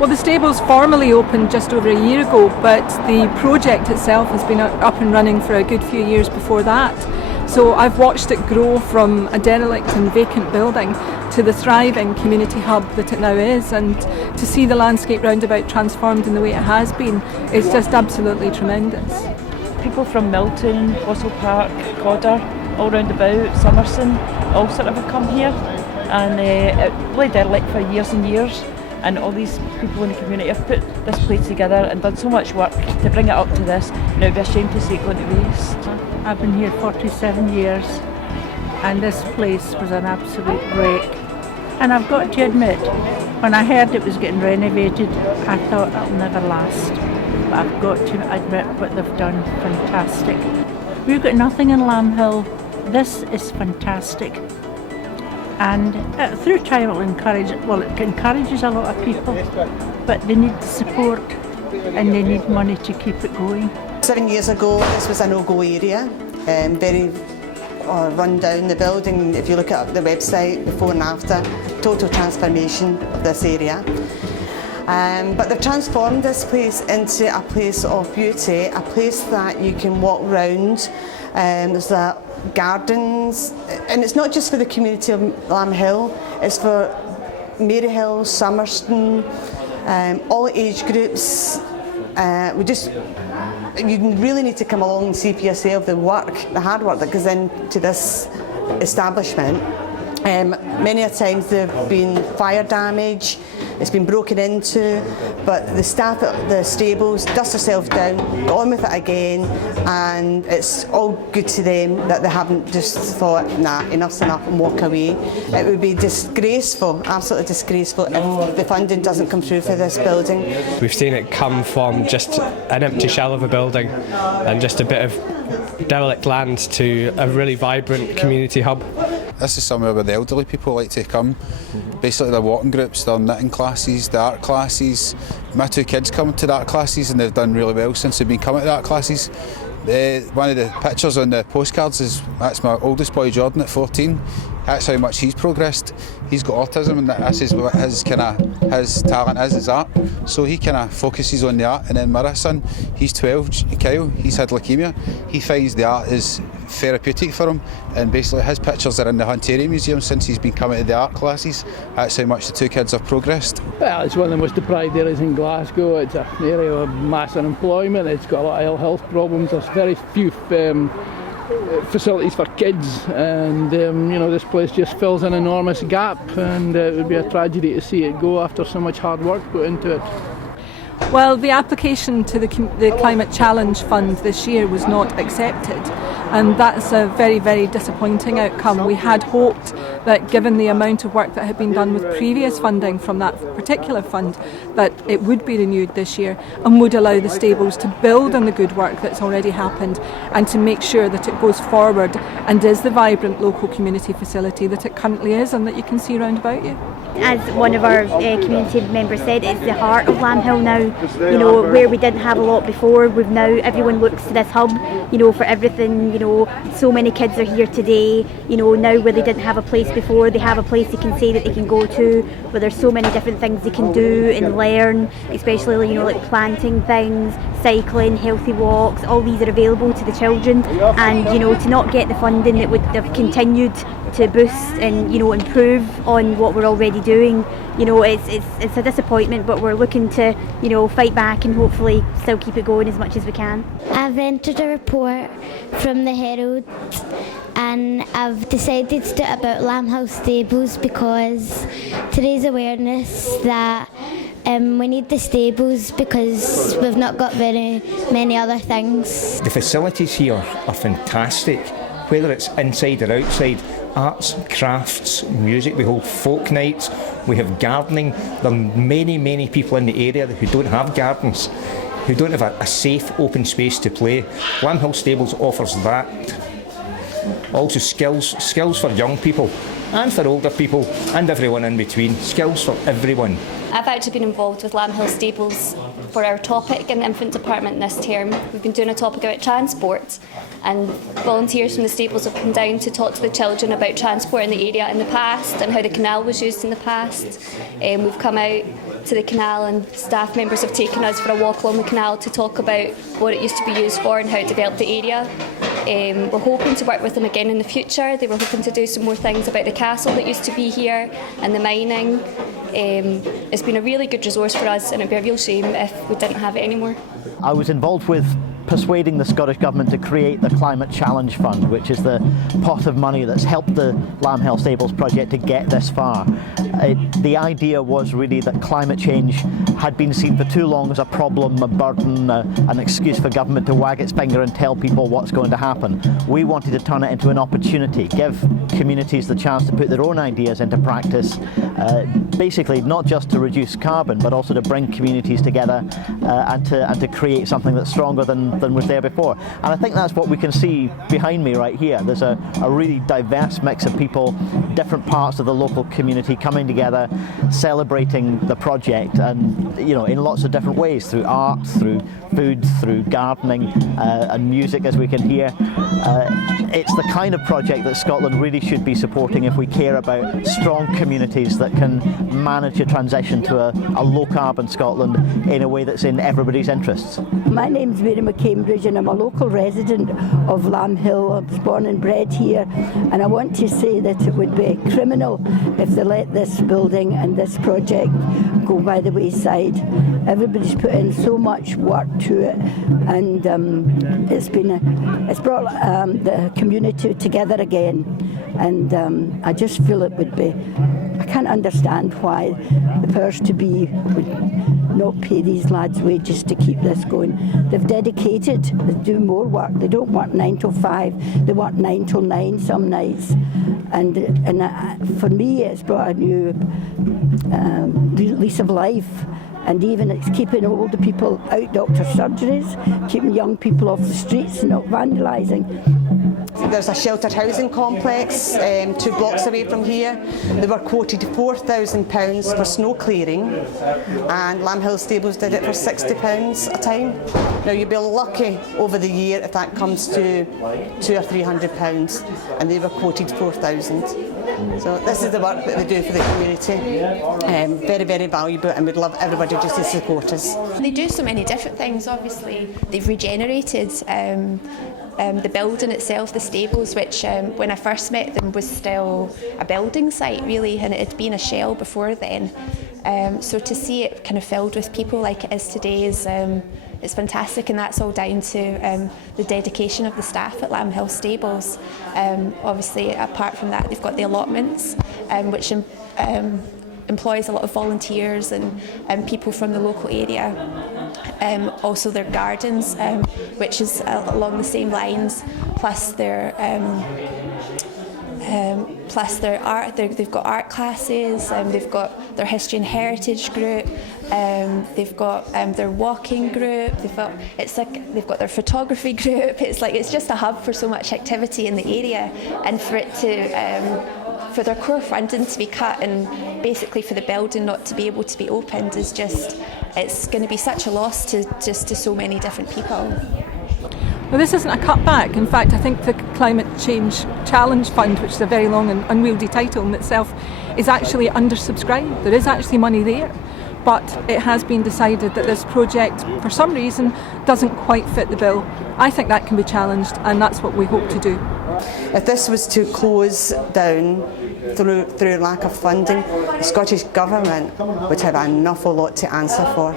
Well, the stables formally opened just over a year ago, but the project itself has been up and running for a good few years before that. So I've watched it grow from a derelict and vacant building to the thriving community hub that it now is, and to see the landscape roundabout transformed in the way it has been is just absolutely tremendous. People from Milton, Boswell Park, Godder, all round about, Summerson, all sort of have come here, and it really derelict for years and years. And all these people in the community have put this place together and done so much work to bring it up to this, and it would be a shame to see it go to waste. I've been here 47 years and this place was an absolute break. And I've got to admit, when I heard it was getting renovated, I thought it'll never last. But I've got to admit what they've done, fantastic. We've got nothing in Lambhill. This is fantastic. And through time it encourages a lot of people, but they need support and they need money to keep it going. 7 years ago this was a no-go area, very run down. The building, if you look at the website before and after, total transformation of this area. But they've transformed this place into a place of beauty, a place that you can walk round. There's gardens, and it's not just for the community of Lambhill, it's for Maryhill, Summerston, all age groups. You really need to come along and see for yourself the hard work that goes into this establishment. Many a times there have been fire damage, it's been broken into, but the staff at the stables dust themselves down, go on with it again, and it's all good to them that they haven't just thought, nah, enough's enough and walk away. It would be disgraceful, absolutely disgraceful, if the funding doesn't come through for this building. We've seen it come from just an empty shell of a building and just a bit of derelict land to a really vibrant community hub. This is somewhere where the elderly people like to come. Basically their walking groups, their knitting classes, the art classes. My two kids come to the art classes and they've done really well since they've been coming to the art classes. One of the pictures on the postcards that's my oldest boy Jordan at 14. That's how much he's progressed. He's got autism and this is what his talent is art. So he kind of focuses on the art. And then my other son, he's 12, Kyle, he's had leukemia. He finds the art is therapeutic for him, and basically his pictures are in the Hunterian Museum since he's been coming to the art classes. That's how much the two kids have progressed. Well, it's one of the most deprived areas in Glasgow. It's an area of mass unemployment. It's got a lot of ill health problems. There's very few facilities for kids, and this place just fills an enormous gap, and it would be a tragedy to see it go after so much hard work put into it. Well, the application to the Climate Challenge Fund this year was not accepted, and that's a very, very disappointing outcome. We had hoped that, given the amount of work that had been done with previous funding from that particular fund, that it would be renewed this year and would allow the stables to build on the good work that's already happened and to make sure that it goes forward and is the vibrant local community facility that it currently is and that you can see round about you. As one of our community members said, it's the heart of Lambhill now. Where we didn't have a lot before, we've now, everyone looks to this hub, for everything. So many kids are here today. Now where they didn't have a place before, they have a place they can say that they can go to, where there's so many different things they can do and learn, especially like planting things, cycling, healthy walks. All these are available to the children, and to not get the funding that would have continued to boost and improve on what we're already doing. It's a disappointment, but we're looking to fight back and hopefully still keep it going as much as we can. I've entered a report from the Herald and I've decided to do it about Lambhill Stables because to raise awareness that we need the stables because we've not got very many other things. The facilities here are fantastic, whether it's inside or outside. Arts, crafts, music, we hold folk nights, we have gardening. There are many, many people in the area who don't have gardens, who don't have a safe, open space to play. Lambhill Stables offers that. Also skills for young people and for older people and everyone in between. Skills for everyone. I've actually been involved with Lambhill Stables for our topic in the infant department this term. We've been doing a topic about transport, and volunteers from the stables have come down to talk to the children about transport in the area in the past and how the canal was used in the past. We've come out to the canal and staff members have taken us for a walk along the canal to talk about what it used to be used for and how it developed the area. We're hoping to work with them again in the future. They were hoping to do some more things about the castle that used to be here and the mining. It's been a really good resource for us, and it'd be a real shame if we didn't have it anymore. I was involved with persuading the Scottish Government to create the Climate Challenge Fund, which is the pot of money that's helped the Lambhill Stables project to get this far. The idea was really that climate change had been seen for too long as a problem, a burden, an excuse for government to wag its finger and tell people what's going to happen. We wanted to turn it into an opportunity, give communities the chance to put their own ideas into practice, basically not just to reduce carbon but also to bring communities together and to create something that's stronger than was there before. And I think that's what we can see behind me right here. There's a really diverse mix of people, different parts of the local community coming together, celebrating the project, and in lots of different ways, through art, through food, through gardening and music, as we can hear. It's the kind of project that Scotland really should be supporting if we care about strong communities that can manage a transition to a low carbon Scotland in a way that's in everybody's interests. My name's Mary McCambridge and I'm a local resident of Lambhill. I was born and bred here, and I want to say that it would be criminal if they let this building and this project go by the wayside. Everybody's put in so much work to it, and it's brought the community together again, and I just feel it would be, I can't understand why the powers to be would not pay these lads wages to keep this going. They've dedicated, they do more work, they don't work 9 till 5, they work 9 till 9 some nights, and for me it's brought a new lease of life. And even it's keeping older people out doctor surgeries, keeping young people off the streets and not vandalising. There's a sheltered housing complex 2 blocks away from here. They were quoted £4,000 for snow clearing, and Lambhill Stables did it for £60 a time. Now you'll be lucky over the year if that comes to £200 or £300, and they were quoted £4,000. So this is the work that they do for the community. Very, very valuable, and we'd love everybody just to support us. They do so many different things. Obviously, they've regenerated the building itself, the stables, which when I first met them was still a building site really, and it had been a shell before then. So to see it kind of filled with people like it is today is it's fantastic, and that's all down to the dedication of the staff at Lambhill Stables. Obviously, apart from that, they've got the allotments, which employs a lot of volunteers and people from the local area. Also their gardens, which is along the same lines, plus their art. They've got art classes, they've got their history and heritage group, they've got their walking group, they've got their photography group. It's just a hub for so much activity in the area, and for it to for their core funding to be cut and basically for the building not to be able to be opened is just, it's going to be such a loss to so many different people. Well, this isn't a cutback. In fact, I think the Climate Change Challenge Fund, which is a very long and unwieldy title in itself, is actually undersubscribed. There is actually money there, but it has been decided that this project, for some reason, doesn't quite fit the bill. I think that can be challenged, and that's what we hope to do. If this was to close down through lack of funding, the Scottish Government would have an awful lot to answer for.